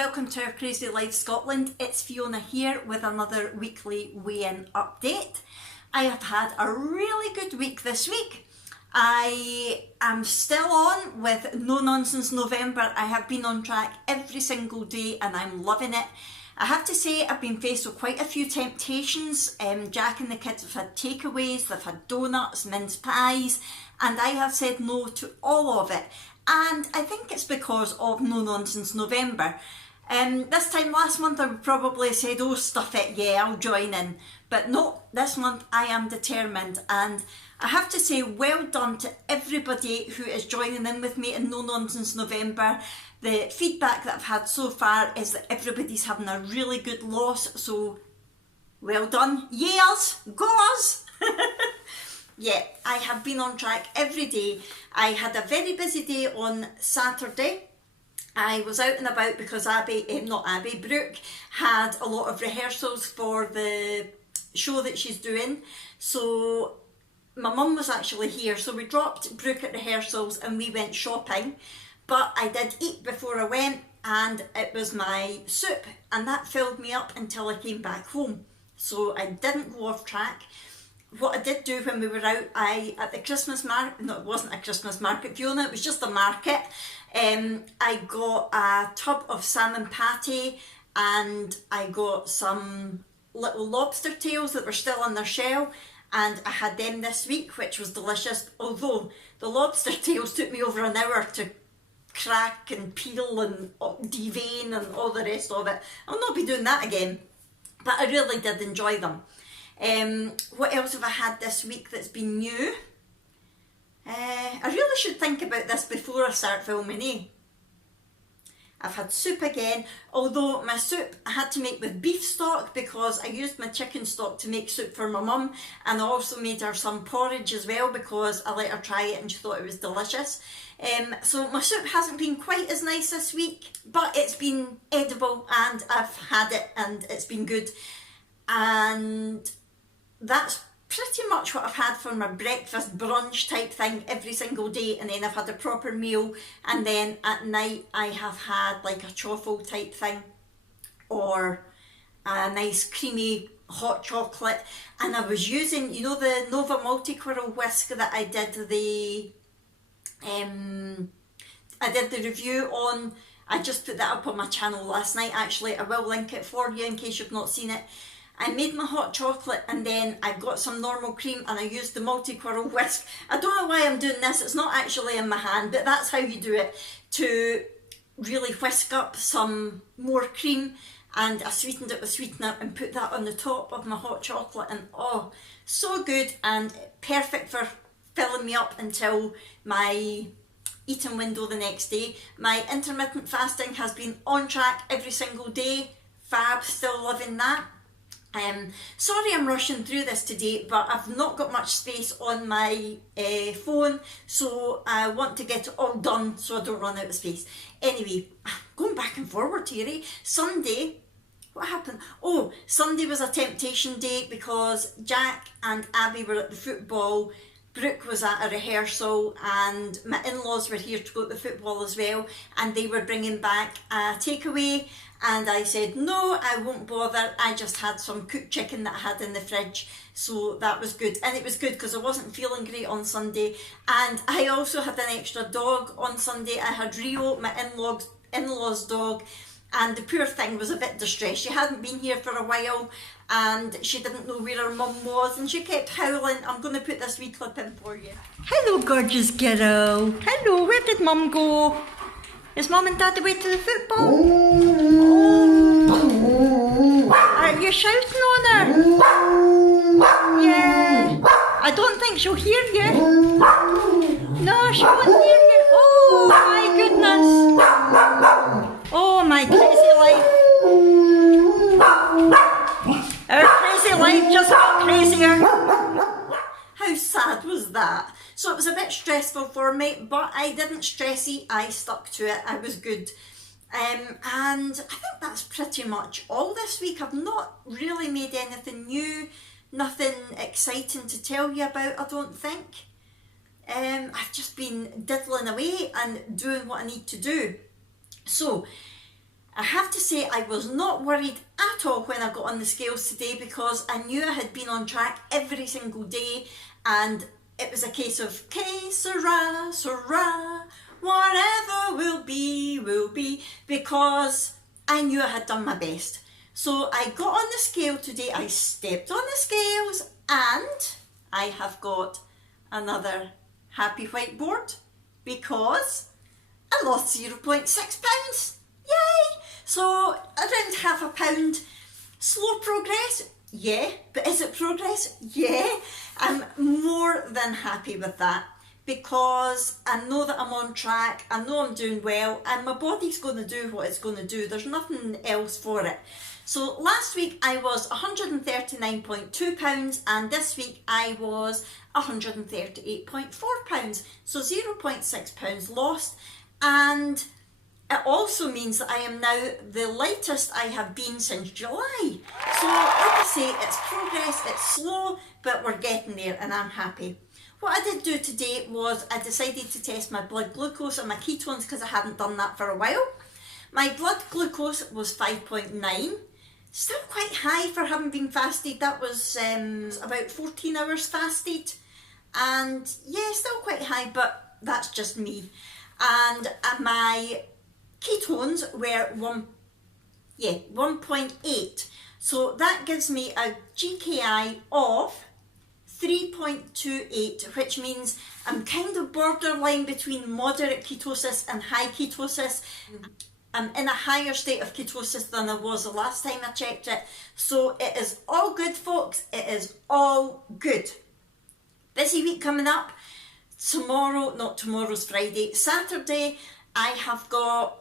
welcome to our Crazy Life Scotland. It's Fiona here with another weekly weigh-in update. I have had a really good week this week. I am still on with No Nonsense November. I have been on track every single day and I'm loving it. I have to say I've been faced with quite a few temptations. Jack and the kids have had takeaways, they've had donuts, mince pies, and I have said no to all of it. And I think it's because of No Nonsense November. This time last month I would probably said, oh stuff it, yeah, I'll join in. But no, this month I am determined, and I have to say well done to everybody who is joining in with me in No Nonsense November. The feedback that I've had so far is that everybody's having a really good loss, so well done. Yay us, go us! Yeah, I have been on track every day. I had a very busy day on Saturday. I was out and about because Brooke had a lot of rehearsals for the show that she's doing. So my mum was actually here, so we dropped Brooke at rehearsals and we went shopping. But I did eat before I went, and it was my soup, and that filled me up until I came back home. So I didn't go off track. What I did do when we were out, at the Christmas market, no, it wasn't a Christmas market, Fiona, it was just a market. I got a tub of salmon pâté and I got some little lobster tails that were still on their shell, and I had them this week, which was delicious, although the lobster tails took me over an hour to crack and peel and devein and all the rest of it. I'll not be doing that again, but I really did enjoy them. What else have I had this week that's been new? I really should think about this before I start filming, eh? I've had soup again, although my soup I had to make with beef stock because I used my chicken stock to make soup for my mum, and I also made her some porridge as well because I let her try it and she thought it was delicious. So my soup hasn't been quite as nice this week, but it's been edible and I've had it and it's been good. And that's pretty much what I've had for my breakfast brunch type thing every single day, and then I've had a proper meal, and then at night I have had like a choffle type thing or a nice creamy hot chocolate. And I was using, you know, the Nova multi-quirl whisk that I did the review on. I just put that up on my channel last night actually. I will link it for you in case you've not seen it. I made my hot chocolate and then I got some normal cream and I used the multi-quirl whisk. I don't know why I'm doing this, it's not actually in my hand, but that's how you do it, to really whisk up some more cream. And I sweetened it with sweetener and put that on the top of my hot chocolate, and oh, so good and perfect for filling me up until my eating window the next day. My intermittent fasting has been on track every single day. Fab, still loving that. Sorry I'm rushing through this today, but I've not got much space on my phone, so I want to get it all done so I don't run out of space. Anyway, going back and forward here, eh? Sunday, what happened? Oh, Sunday was a temptation day because Jack and Abby were at the football, Brooke was at a rehearsal, and my in-laws were here to go to the football as well, and they were bringing back a takeaway. And I said, no, I won't bother. I just had some cooked chicken that I had in the fridge. So that was good. And it was good because I wasn't feeling great on Sunday. And I also had an extra dog on Sunday. I had Rio, my in-law's dog. And the poor thing was a bit distressed. She hadn't been here for a while and she didn't know where her mum was. And she kept howling. I'm going to put this wee clip in for you. Hello, gorgeous girl. Hello, where did mum go? Is mum and dad away to the football? Oh. Are you shouting on her? Yeah. I don't think she'll hear you. No, she won't hear you. Oh my goodness. Oh my crazy life. Our crazy life just got crazier. How sad was that? So it was a bit stressful for me, but I didn't stressy, I stuck to it, I was good. And I think that's pretty much all this week. I've not really made anything new, nothing exciting to tell you about, I don't think. I've just been diddling away and doing what I need to do. So I have to say I was not worried at all when I got on the scales today, because I knew I had been on track every single day, and it was a case of que sera, sera, whatever will be, because I knew I had done my best. So I got on the scale today, I stepped on the scales, and I have got another happy whiteboard because I lost 0.6 pounds. Yay! So around half a pound. Slow progress? Yeah. But is it progress? Yeah. I'm more than happy with that, because I know that I'm on track, I know I'm doing well, and my body's going to do what it's going to do. There's nothing else for it. So last week I was £139.2, and this week I was £138.4. So 0.6 pounds lost, and it also means that I am now the lightest I have been since July. So like I say, it's progress, it's slow, but we're getting there, and I'm happy. What I did do today was I decided to test my blood glucose and my ketones, because I hadn't done that for a while. My blood glucose was 5.9. Still quite high for having been fasted. That was about 14 hours fasted, and yeah, still quite high, but that's just me. And my ketones were 1.8, so that gives me a GKI of 3.28, which means I'm kind of borderline between moderate ketosis and high ketosis. I'm in a higher state of ketosis than I was the last time I checked it. So it is all good, folks. It is all good. Busy week coming up. Tomorrow's Friday. Saturday, I have got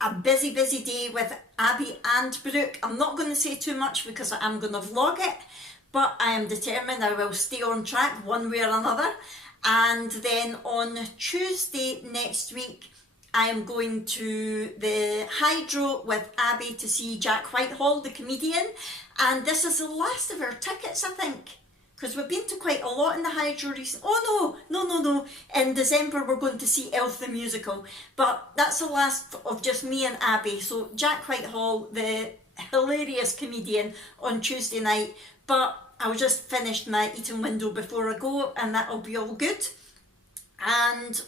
a busy day with Abby and Brooke. I'm not going to say too much because I am going to vlog it, but I am determined I will stay on track one way or another. And then on Tuesday next week, I am going to the Hydro with Abby to see Jack Whitehall, the comedian, and this is the last of our tickets, I think, because we've been to quite a lot in the Hydro recently. Oh no, in December we're going to see Elf the musical, but that's the last of just me and Abby. So Jack Whitehall, the hilarious comedian, on Tuesday night, but I'll just finish my eating window before I go, and that'll be all good. And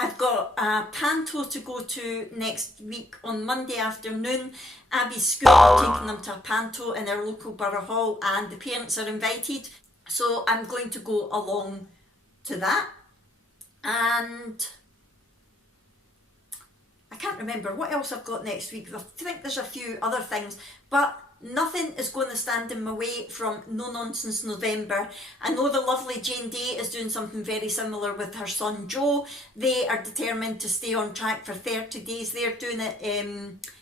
I've got a panto to go to next week on Monday afternoon. Abby's school are taking them to a panto in our local borough hall, and the parents are invited. So I'm going to go along to that. And I can't remember what else I've got next week. I think there's a few other things, but nothing is going to stand in my way from No Nonsense November. I know the lovely Jane Day is doing something very similar with her son Joe. They are determined to stay on track for 30 days. They're doing it,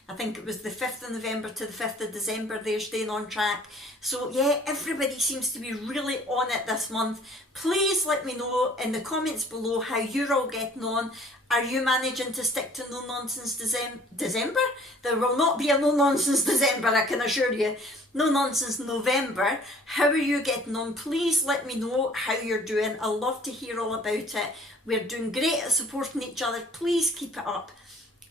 I think it was the 5th of November to the 5th of December. They're staying on track. So yeah, everybody seems to be really on it this month. Please let me know in the comments below how you're all getting on. Are you managing to stick to No Nonsense December? There will not be a No Nonsense December, I can assure you. No Nonsense November. How are you getting on? Please let me know how you're doing. I love to hear all about it. We're doing great at supporting each other. Please keep it up.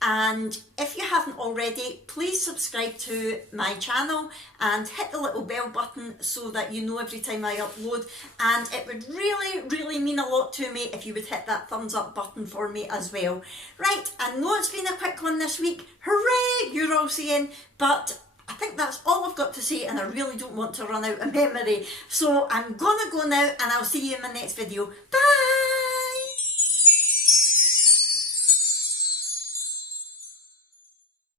And if you haven't already, please subscribe to my channel and hit the little bell button so that you know every time I upload. And it would really mean a lot to me if you would hit that thumbs up button for me as well. Right, I know it's been a quick one this week. Hooray, you're all saying, but I think that's all I've got to say, and I really don't want to run out of memory. So I'm gonna go now, and I'll see you in my next video. Bye!